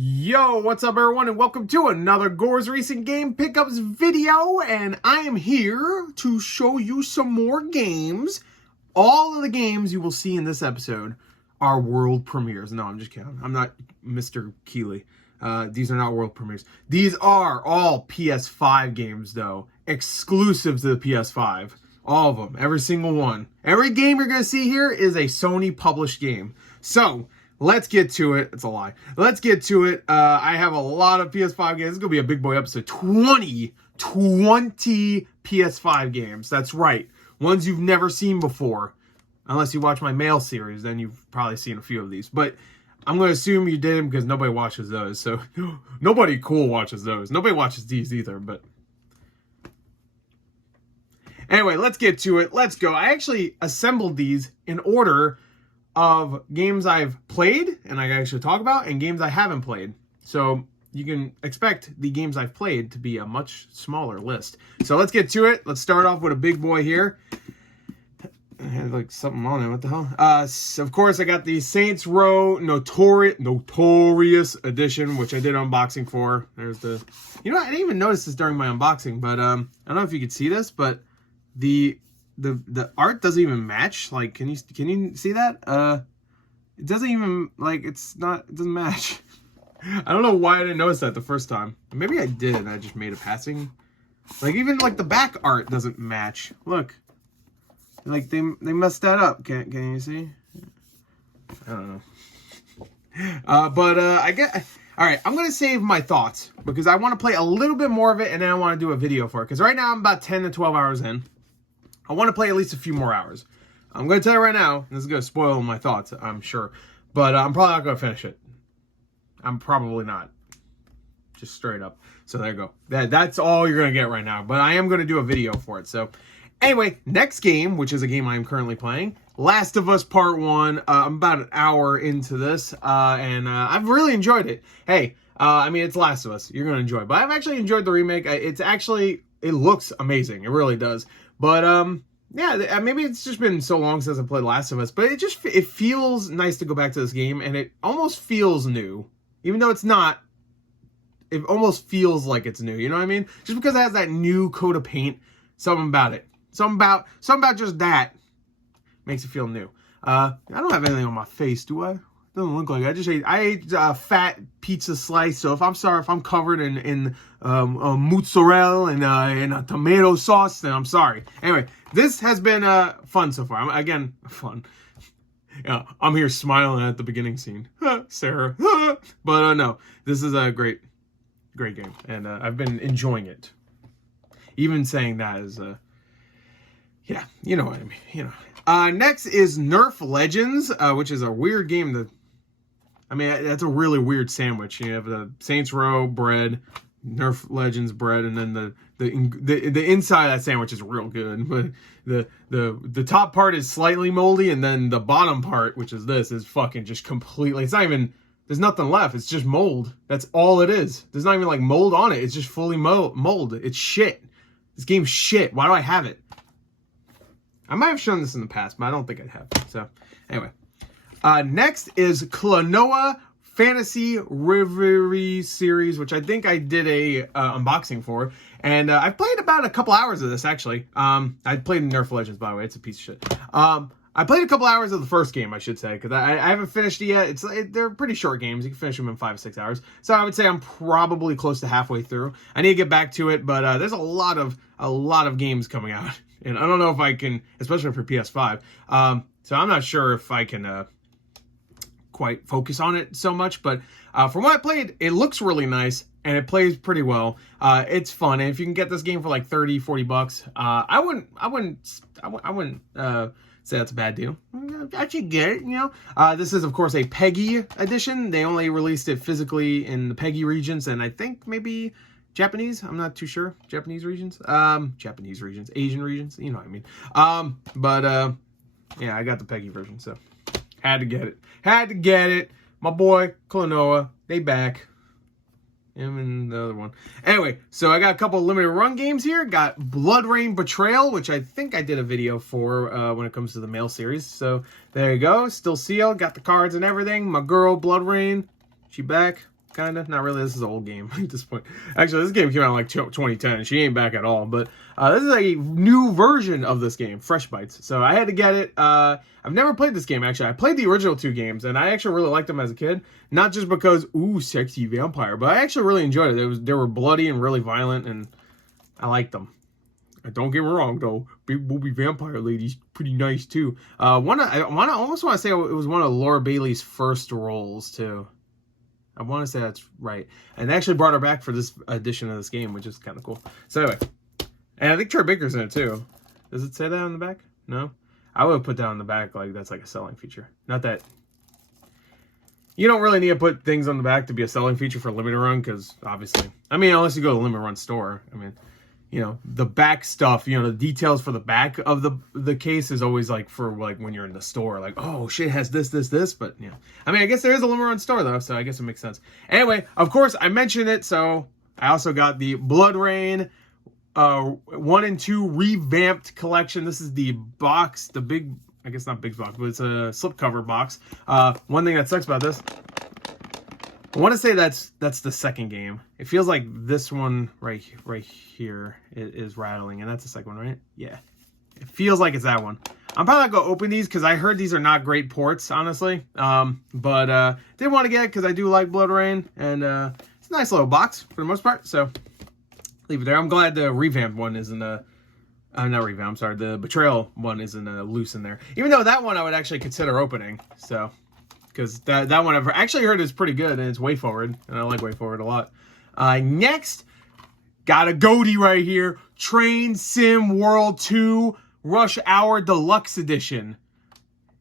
Yo, what's up everyone, and welcome to another Gore's Recent Game Pickups video, and I am here to show you some more games. All of the games you will see in this episode are world premieres. No, I'm just kidding. I'm not Mr. Keeley. These are not world premieres. These are all PS5 games, though. Exclusive to the PS5. All of them. Every single one. Every game you're going to see here is a Sony published game. So, let's get to it. It's a lie. Let's get to it. I have a lot of PS5 games. This is going to be a big boy episode. 20 PS5 games. That's right. Ones you've never seen before. Unless you watch my mail series, then you've probably seen a few of these. But I'm going to assume you did because nobody watches those. So, nobody cool watches those. Nobody watches these either, but... Anyway, let's get to it. Let's go. I actually assembled these in order of games I've played and I actually talk about, and games I haven't played. So you can expect the games I've played to be a much smaller list. So let's get to it. Let's start off with a big boy here. I had like something on it. What the hell? So of course, I got the Saints Row Notorious Edition, which I did unboxing for. There's the... You know, I didn't even notice this during my unboxing, but I don't know if you could see this, but the art doesn't even match. Like, can you see that? It doesn't even, like, it doesn't match. I don't know why I didn't notice that the first time. Maybe I did and I just made a passing. Like, even like the back art doesn't match. Look, like they messed that up. Can you see? I don't know. I get. All right, I'm gonna save my thoughts because I want to play a little bit more of it, and then I want to do a video for it. Because right now I'm about 10 to 12 hours in. I want to play at least a few more hours. I'm going to tell you right now, this is going to spoil my thoughts, I'm sure. But I'm probably not going to finish it. I'm probably not. Just straight up. So there you go. That's all you're going to get right now. But I am going to do a video for it. So anyway, next game, which is a game I'm currently playing, Last of Us Part 1. I'm about an hour into this. And I've really enjoyed it. Hey, I mean, it's Last of Us. You're going to enjoy it. But I've actually enjoyed the remake. It looks amazing. It really does. But, yeah, maybe it's just been so long since I played Last of Us, but it feels nice to go back to this game, and it almost feels new. Even though it's not, it almost feels like it's new, you know what I mean? Just because it has that new coat of paint, something about it. Something about just that makes it feel new. I don't have anything on my face, do I? Doesn't look like it. I ate a fat pizza slice, so if I'm covered in mozzarella and a tomato sauce, then I'm sorry. Anyway, this has been fun so far. Again, fun. Yeah, I'm here smiling at the beginning scene, Sarah. But no, this is a great game, and I've been enjoying it. Even saying that is yeah, you know what I mean. You know. Next is Nerf Legends, which is a weird game that. I mean, that's a really weird sandwich. You have the Saints Row bread, Nerf Legends bread, and then the inside of that sandwich is real good. But the top part is slightly moldy, and then the bottom part, which is this, is fucking just completely. It's not even. There's nothing left. It's just mold. That's all it is. There's not even like mold on it. It's just fully mold. It's shit. This game's shit. Why do I have it? I might have shown this in the past, but I don't think I have. So anyway. Next is Clonoa Fantasy Reverie series, which I think I did a unboxing for, and I've played about a couple hours of this actually. I played Nerf Legends, by the way. It's a piece of shit. I played a couple hours of the first game, I should say, because I haven't finished it yet. They're pretty short games. You can finish them in 5 or 6 hours. So I would say I'm probably close to halfway through. I need to get back to it, but there's a lot of games coming out, and I don't know if I can, especially for PS5. So I'm not sure if I can. Quite focus on it so much, but from what I played, it looks really nice and it plays pretty well. It's fun, and if you can get this game for like 30, 40 bucks, I wouldn't say that's a bad deal. I should get it, you know. This is of course a PEGI edition. They only released it physically in the PEGI regions, and I think maybe Japanese. I'm not too sure. Japanese regions, Asian regions. You know what I mean. Yeah, I got the PEGI version, so. Had to get it. My boy, Clonoa, they back. Him and the other one. Anyway, so I got a couple of limited run games here. Got Bloodrayne Betrayal, which I think I did a video for when it comes to the mail series. So there you go. Still sealed. Got the cards and everything. My girl, Bloodrayne, she back. kind of. Not really. This is an old game at this point. Actually, this game came out in like 2010. She ain't back at all. But this is a new version of this game, Fresh Bites. So I had to get it. I've never played this game, actually. I played the original 2 games, and I actually really liked them as a kid. Not just because, ooh, sexy vampire, but I actually really enjoyed it. They were bloody and really violent, and I liked them. Don't get me wrong, though. Big booby vampire lady's pretty nice, too. I almost want to say it was one of Laura Bailey's first roles, too. I want to say that's right. And they actually brought her back for this edition of this game, which is kind of cool. So anyway. And I think Troy Baker's in it, too. Does it say that on the back? No? I would put that on the back like that's like a selling feature. Not that... You don't really need to put things on the back to be a selling feature for limited run, because obviously... I mean, unless you go to a limited run store. I mean... You know, the back stuff, you know, the details for the back of the case is always like for like when you're in the store, like, oh shit, it has this, but yeah. I mean, I guess there is a limited run store though, so I guess it makes sense. Anyway, of course, I mentioned it, so I also got the Bloodrayne 1 and 2 revamped collection. This is the box, the big, I guess not big box, but it's a slipcover box. One thing that sucks about this, I want to say that's the second game. It feels like this one right here is rattling, and that's the second one, right? Yeah. It feels like it's that one. I'm probably not going to open these because I heard these are not great ports, honestly. But did want to get it because I do like Bloodrayne, and it's a nice little box for the most part, so leave it there. I'm glad the revamped one isn't not revamped, I'm sorry, the Betrayal one isn't loose in there. Even though that one I would actually consider opening, so... Because that one I've actually heard is pretty good, and it's Way Forward, and I like Way Forward a lot. Next, got a goatee right here. Train Sim World 2 Rush Hour Deluxe Edition.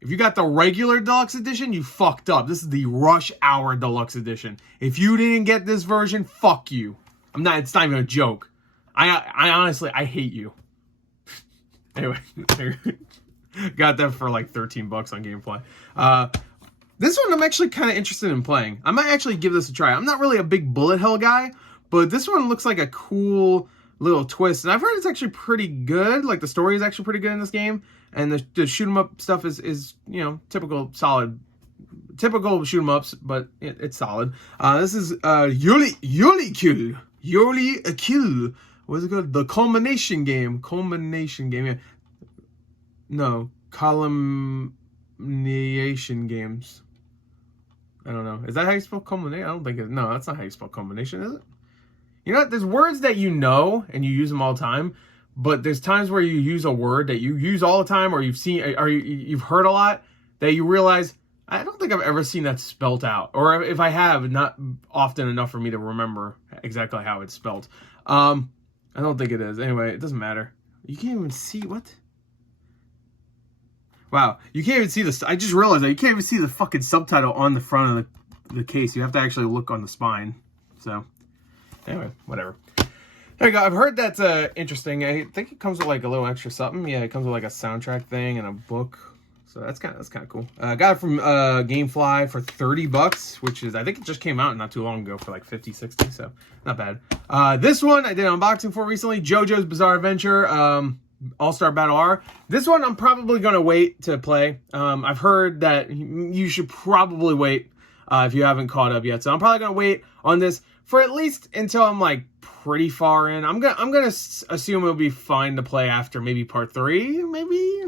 If you got the regular Deluxe Edition, you fucked up. This is the Rush Hour Deluxe Edition. If you didn't get this version, fuck you. It's not even a joke. I honestly, I hate you. Anyway, got that for like 13 bucks on Gameplay. This one I'm actually kind of interested in playing. I might actually give this a try. I'm not really a big bullet hell guy, but this one looks like a cool little twist. And I've heard it's actually pretty good. Like, the story is actually pretty good in this game. And the shoot 'em up stuff is you know, typical shoot 'em ups, but it's solid. This is Yuli Kill. What's it called? The Culmination Game. Yeah. No, Culmination Games. I don't know. Is that how you spell culmination? I don't think it. No, that's not how you spell culmination, is it? You know what? There's words that you know and you use them all the time, but there's times where you use a word that you use all the time, or you've seen, or you've heard a lot, that you realize, I don't think I've ever seen that spelt out, or if I have, not often enough for me to remember exactly how it's spelled. I don't think it is. Anyway, it doesn't matter. You can't even see what. Wow, you can't even see this. I just realized that you can't even see the fucking subtitle on the front of the case. You have to actually look on the spine. So, anyway, whatever. There you go. I've heard that's interesting. I think it comes with like a little extra something. Yeah, it comes with like a soundtrack thing and a book. So that's kind of cool. Got it from GameFly for 30 bucks, which is, I think it just came out not too long ago for like 50, 60. So not bad. This one I did an unboxing for recently. JoJo's Bizarre Adventure. All-Star Battle R. This one I'm probably going to wait to play. I've heard that you should probably wait if you haven't caught up yet. So I'm probably going to wait on this for at least until I'm like pretty far in. I'm gonna assume it'll be fine to play after maybe part 3, maybe.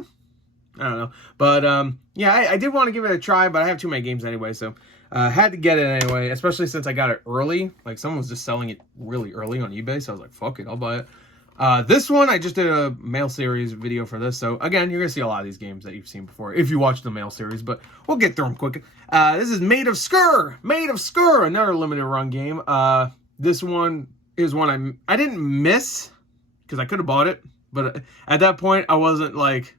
I don't know. But yeah, I did want to give it a try, but I have too many games anyway, so had to get it anyway, especially since I got it early. Like, someone was just selling it really early on eBay, so I was like, fuck it, I'll buy it. This one, I just did a mail series video for this, so again, you're going to see a lot of these games that you've seen before, if you watch the mail series, but we'll get through them quick. This is Made of Skur, another limited run game. This one is one I didn't miss, because I could have bought it, but at that point, I wasn't, like,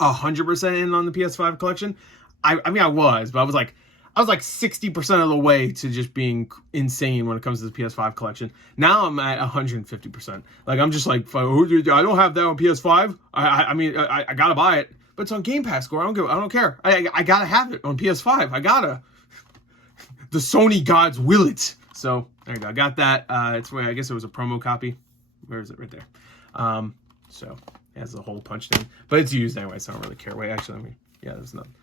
100% in on the PS5 collection. I mean, I was, but I was like 60% of the way to just being insane when it comes to the PS5 collection. Now I'm at 150%. Like, I'm just like, I don't have that on PS5. I mean, I gotta buy it, but it's on Game Pass, Skur. I don't care. I gotta have it on PS5. I gotta. The Sony gods will it. So there you go. I got that. It's where I guess it was a promo copy. Where is it? Right there. So it has the hole punched in, but it's used anyway, so I don't really care. Wait, actually, yeah, there's nothing.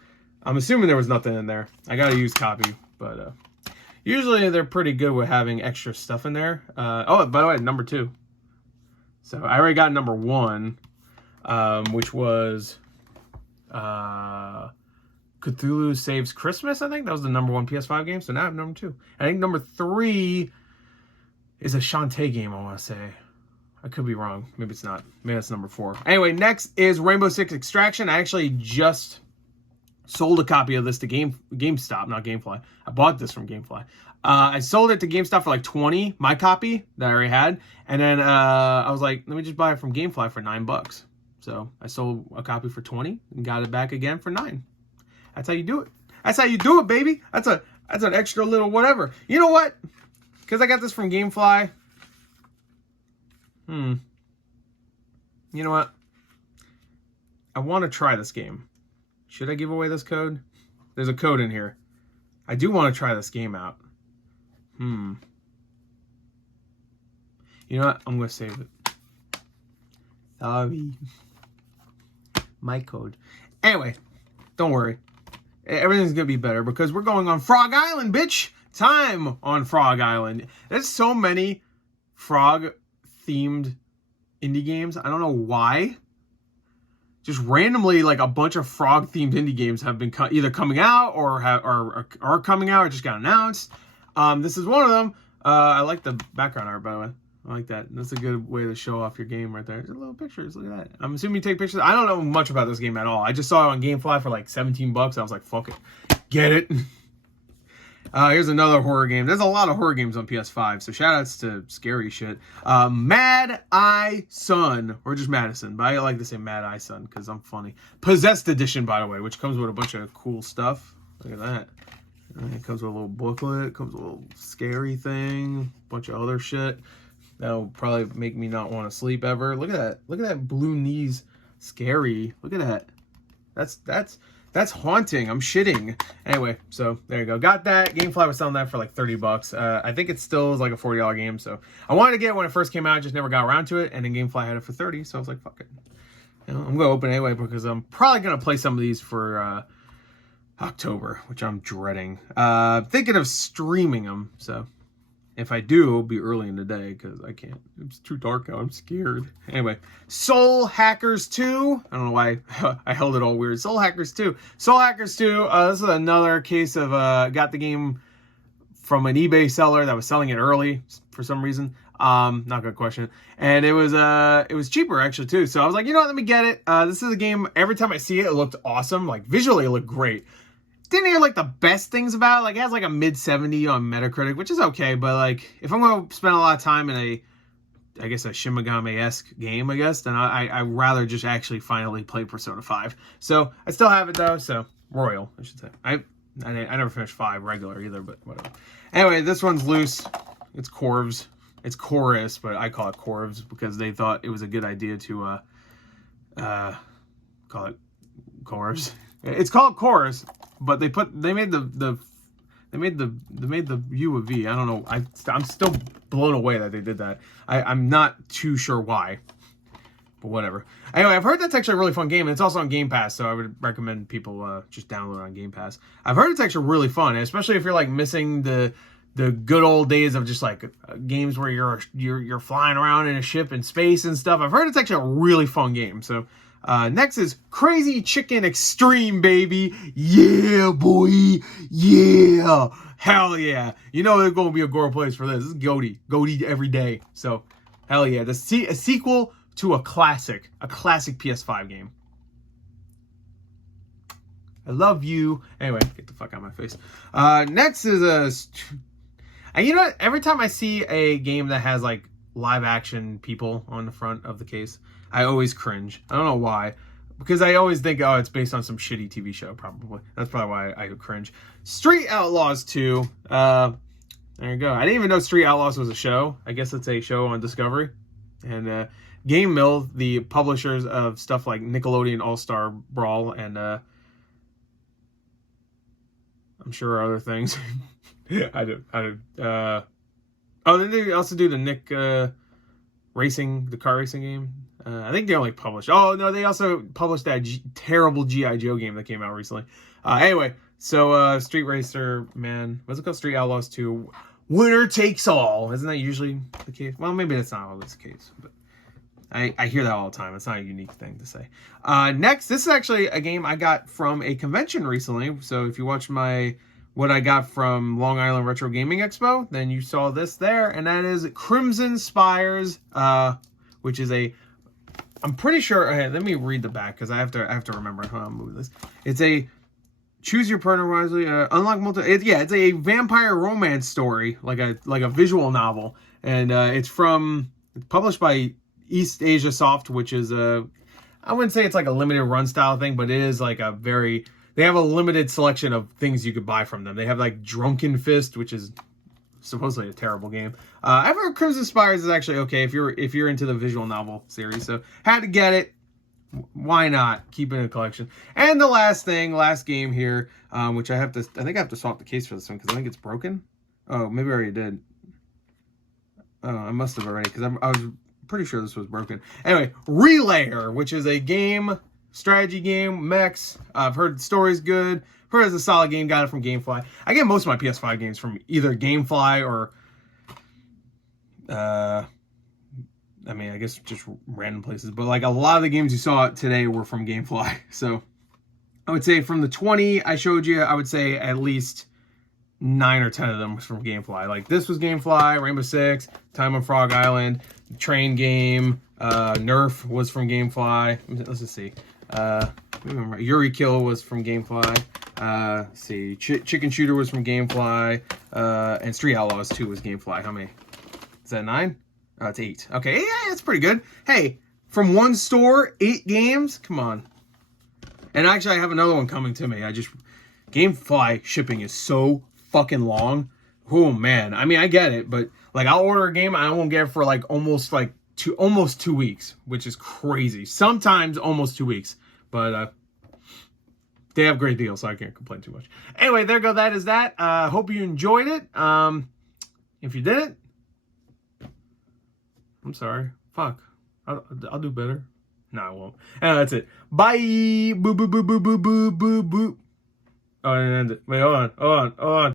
I'm assuming there was nothing in there. I got a used copy, but Usually they're pretty good with having extra stuff in there. Oh, by the way, number 2. So I already got number 1, which was Cthulhu Saves Christmas, I think. That was the number 1 PS5 game. So now I have number 2. I think number 3 is a Shantae game, I want to say. I could be wrong. Maybe it's not. Maybe that's number 4. Anyway, next is Rainbow Six Extraction. I actually just sold a copy of this to GameStop, not Gamefly. I bought this from Gamefly. I sold it to GameStop for like 20, my copy that I already had. And then I was like, let me just buy it from Gamefly for $9. So I sold a copy for 20 and got it back again for 9. That's how you do it. That's how you do it, baby. That's an extra little whatever. You know what? Because I got this from Gamefly. You know what? I want to try this game. Should I give away this code? There's a code in here. I do want to try this game out. You know what? I'm going to save it. Sorry. My code. Anyway, don't worry. Everything's going to be better because we're going on Frog Island, bitch. Time on Frog Island. There's so many frog-themed indie games. I don't know why. Just randomly, like a bunch of frog-themed indie games have been either coming out or are coming out or just got announced. This is one of them. I like the background art, by the way. I like that. That's a good way to show off your game right there. There's little pictures. Look at that. I'm assuming you take pictures. I don't know much about this game at all. I just saw it on Gamefly for like $17. I was like, fuck it. Get it. Here's another horror game. There's a lot of horror games on PS5, so shoutouts to scary shit. Mad Eye Sun, or just Madison, but I like to say Mad Eye Sun because I'm funny. Possessed Edition, by the way, which comes with a bunch of cool stuff. Look at that. It comes with a little booklet. It comes with a little scary thing. A bunch of other shit. That'll probably make me not want to sleep ever. Look at that. Look at that blue knees. Scary. Look at that. That's haunting. I'm shitting. Anyway, so there you go. Got that. Gamefly was selling that for like $30. I think it still is like a $40 game. So I wanted to get it when it first came out. I just never got around to it. And then Gamefly had it for $30. So I was like, fuck it. You know, I'm going to open it anyway because I'm probably going to play some of these for October, which I'm dreading. Thinking of streaming them. So if I do, it'll be early in the day because I can't. It's too dark out. I'm scared. Anyway, Soul Hackers 2. I don't know why I held it all weird. Soul Hackers 2. Soul Hackers 2. This is another case of got the game from an eBay seller that was selling it early for some reason. Not gonna question it. And it was cheaper actually too. So I was like, you know what? Let me get it. This is a game. Every time I see it, it looked awesome. Like visually, it looked great. Didn't hear like the best things about it. Like it has like a mid-70 on Metacritic, which is okay. But like if I'm going to spend a lot of time in I guess a Shin Megami-esque game, I guess, then I'd rather just actually finally play Persona 5. So I still have it though. So Royal, I should say. I never finished 5 regular either, but whatever. Anyway, this one's loose. It's Corvs. It's Chorus, but I call it Corvs because they thought it was a good idea to call it Corvs. It's called Chorus, but they made the U a V. I don't know. I'm still blown away that they did that. I'm not too sure why, but whatever. Anyway, I've heard that's actually a really fun game, and it's also on Game Pass, so I would recommend people just download it on Game Pass. I've heard it's actually really fun, especially if you're like missing the good old days of just like games where you're flying around in a ship in space and stuff. I've heard it's actually a really fun game. So next is Crazy Chicken Extreme, baby. Yeah, boy. Yeah. Hell yeah. You know there's going to be a gore place for this. This is Goaty every day. So hell yeah. A sequel to a classic PS5 game. I love you. Anyway, get the fuck out of my face. Next is and you know what? Every time I see a game that has like live action people on the front of the case, I always cringe. I don't know why. Because I always think, oh, it's based on some shitty TV show, probably. That's probably why I cringe. Street Outlaws 2. There you go. I didn't even know Street Outlaws was a show. I guess it's a show on Discovery. And Game Mill, the publishers of stuff like Nickelodeon All-Star Brawl and I'm sure other things. Then they also do the Nick racing, the car racing game. I think they only published. Oh no, they also published that terrible G.I. Joe game that came out recently. Anyway, So, Street Racer, man, what's it called? Street Outlaws 2. Winner takes all. Isn't that usually the case? Well, maybe that's not always the case, but I hear that all the time. It's not a unique thing to say. Next, this is actually a game I got from a convention recently. So if you watch what I got from Long Island Retro Gaming Expo, then you saw this there, and that is Crimson Spires, which is I'm pretty sure. Okay, let me read the back because I have to remember how I'm moving this. It's a choose your partner wisely. Unlock it's a vampire romance story, like a visual novel, and it's published by East Asia Soft, which is I wouldn't say it's like a limited run style thing, but it is like they have a limited selection of things you could buy from them. They have like Drunken Fist, which is supposedly a terrible game. I've heard Crimson Spires is actually okay if you're into the visual novel series. So had to get it. Why not? Keep it in a collection. And the last game here, which I think I have to swap the case for this one because I think it's broken. Oh, maybe I already did. Oh, I must have already because I was pretty sure this was broken. Anyway, Relayer, which is a strategy game, mechs. I've heard the story's good. Heard it's a solid game. Got it from GameFly. I get most of my PS5 games from either GameFly or, I guess just random places. But like a lot of the games you saw today were from GameFly. So I would say from the 20 I showed you, I would say at least 9 or 10 of them was from GameFly. Like this was GameFly, Rainbow Six, Time on Frog Island, Train Game, Nerf was from GameFly. Let's just see. Remember, Yuri Kill was from GameFly. Let's see, Chicken Shooter was from GameFly. And Street Outlaws 2 was GameFly. How many? Is that 9? Oh, it's 8. Okay, yeah, that's pretty good. Hey, from one store, 8 games? Come on. And actually, I have another one coming to me. GameFly shipping is so fucking long. Oh, man. I mean, I get it, but like I'll order a game and I won't get it for like almost 2 weeks, which is crazy. Sometimes almost 2 weeks, but they have great deals, so I can't complain too much. Anyway, there you go. That is that. Hope you enjoyed it. If you didn't, I'm sorry. Fuck. I'll do better. No, I won't. Anyway, that's it. Bye. Boo, boo, boo, boo, boo, boo, boo, boo. Oh, I didn't end it. Wait, hold on.